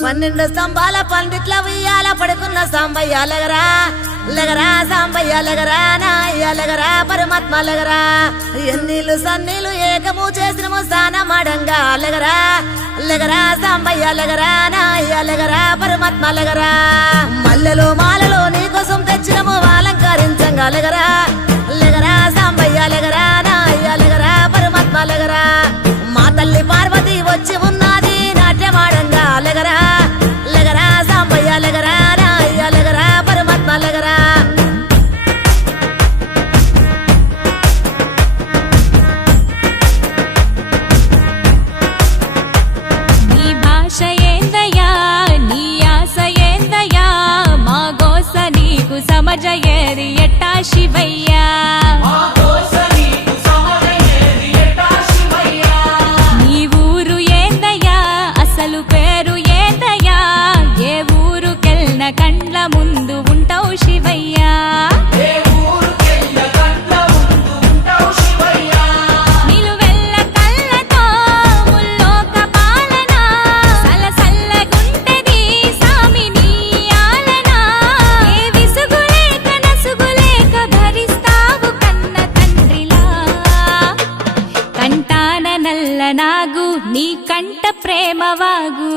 12 స్తంభాల పందిట్ల ఉయ్యాల పడుకున్న సాంబయ్య లగరా లగరా సాంబయ్య లగరా నాయ్య లగరా పరమాత్మ లగరా ఎన్నీళ్ళు సన్నీళ్ళు ఏకము చేసినము స్నానమాడంగా లగరా లగరా సాంబయ్య లగరా నాయ్య లగరా పరమాత్మ లగరా మల్లెలు మాలలు నీకోసం తెచ్చినము అలంకరించంగా లగరా లగరా సాంబయ్య లగరా నాయ్య లగరా పరమాత్మ లగరా మా తల్లి పార్వతి వచ్చి ఉన్నది నాట్యమాడంగా లగరా లగరా సాంబయ్య లగరా నాయ్య లగరా పరమాత్మ లగరా నీ భాష ఏందయ్యా నీ ఆశ ఏందయ్యా మా గోస నీకు సమజయేది ఎట్టా శివయ్యా నీ ఊరు ఏందయ్యా అసలు పేరు ఏందయ్యా ఏ ఊరుకెళ్ళిన కండ్ల ముందు ఉంటావు శివయ్యా నిలువెల్ల కళ్ళతో ముల్లోక పాలన సలసల్లగుంటది సామి నీ ఆలన ఏ విసుగులేక నసుగులేక భరిస్తావు కన్న తండ్రిలా కంటాన నల్ల నాగు నీ కంట ప్రేమ వాగు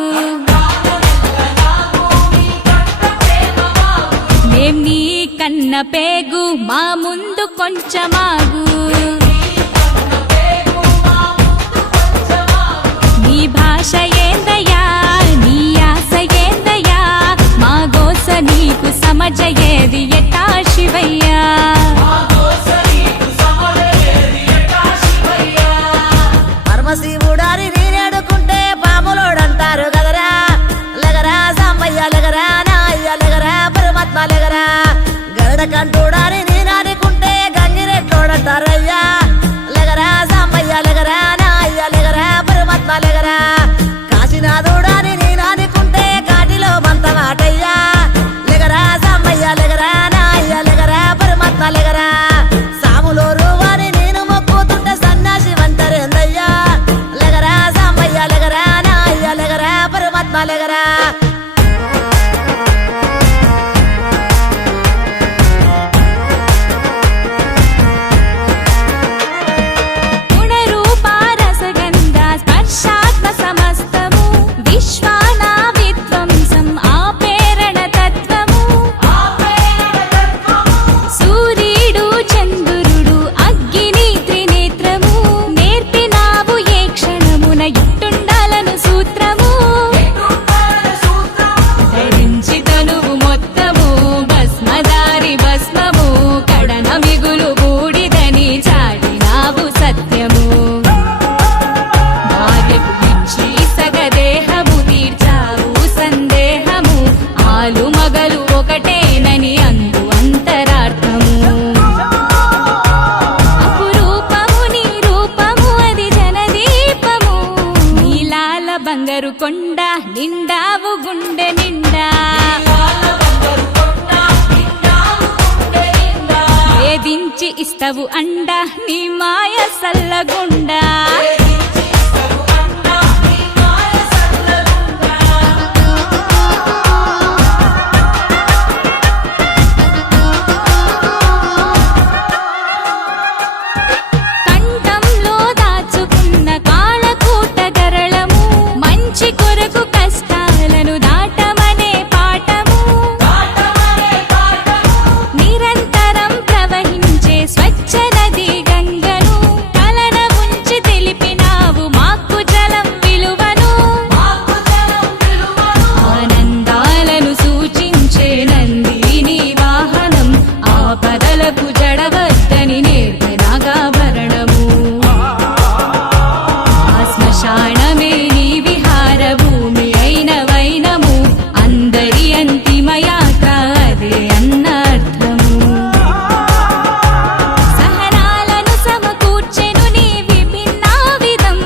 మేం నీ కన్న పేగు మా ముందు కొంచెమాగు నీ భాష ఏందయ్యా నీ ఆశ ఏందయ్యా మా గోస నీకు సమజయేది ఎట్టా శివయ్యా పరమశివుడారి నీరేడుకుంటే పాములోడంటారు గదరా లగరా సాంబయ్య లగరా నాయ్య లగరా పరమాత్మ లగరా గరుడ కంటూడారి నీనాడుకుంటే గంగిరెట్లోడంటారయ్యా లగరా సాంబయ్య లగరా నాయ్య లగరా పరమాత్మ లగరా కాశీనాథుడాని నీనాడుకుంటే కాటిలో మంతమాటయ్యా లగరా సాంబయ్య లగరా నాయ్య లగరా పరమాత్మ లగరా సాములోరు వారి నేను మొక్కుతుంటే సన్నాసి వంటరేందయ్యా లగరా సాంబయ్య లగరా నాయ్య లగరా పరమాత్మ లగరా గుణరూపారసగంధ స్పర్శాత్మ సమస్తము విశ్వాన విధ్వంసం ఆపేరణ తత్వము సూర్యుడు చంద్రుడు అగ్ని త్రినేత్రము నేర్పినావు ఏ క్షణమున ఇట్టుండాలను సూత్రము ధరించి తనువు మొత్తము భస్మదారి భస్మము కడన మిగులు బూడిదని చాటినావు సత్యము భార్యకు ఇచ్చి సగదేహము తీర్చావు సందేహము ఆలు మగలు ఒకటేనని అందు అంతరార్థము అపురూపము నీ రూపము అది జనదీపము నీలాల బంగారు కొండ నిండావు గుండె నిండా వేధించి ఇస్తవు అండ నీ మాయ సల్లగుండా కంఠంలో దాచుకున్న కాళకూట గరళము మంచి కొరకు కష్టాలను దాటమనే పాఠము నిరంతరం ప్రవహించే స్వచ్ఛ నది గంగను కలన ఉంచి తెలిపినావు మాకు జలం విలువను ఆనందాలను సూచించే నందిని వాహనం ఆపదలకు జడవద్దని నేర్పే నాగాభరణము ఆ శ్మశానమే నీ విహార భూమి అయిన వైనము అందరి అంతిమయాత్ర అదే అన్నర్థము సహనాలను సమకూర్చెను నీ విభిన్నావిధం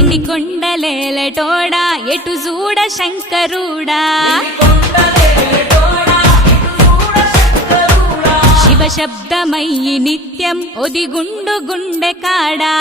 ఎన్ని కొండలేలటోడా ఎటు చూడ శంకరుడా శివ శబ్దమయ్యి నిత్యం ఒదిగుండు గుండె కాడా